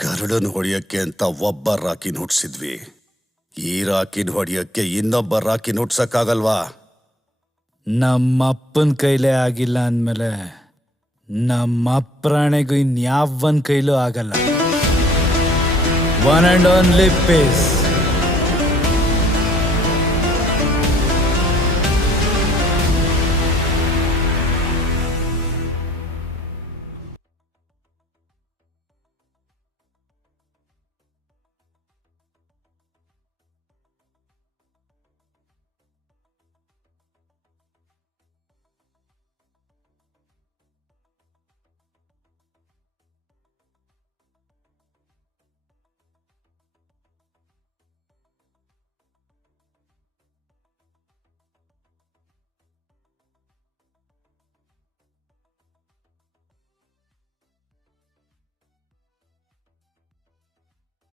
ಗರುಡನ್ ಹೊಡೆಯಕ್ಕೆ ಅಂತ ಒಬ್ಬ ರಾಕಿನ್ ಹುಟ್ಸಿದ್ವಿ. ಈ ರಾಕಿನ್ ಹೊಡೆಯಕ್ಕೆ ಇನ್ನೊಬ್ಬ ರಾಕಿನ್ ಹುಟ್ಸಕ್ಕಾಗಲ್ವಾ? ನಮ್ಮಪ್ಪನ ಕೈಲೇ ಆಗಿಲ್ಲ ಅಂದಮೇಲೆ ನಮ್ಮ ಅಪ್ರಾಣೆಗೂ ಇನ್ಯಾವನ್ ಕೈಲೂ ಆಗಲ್ಲ. One and only piece.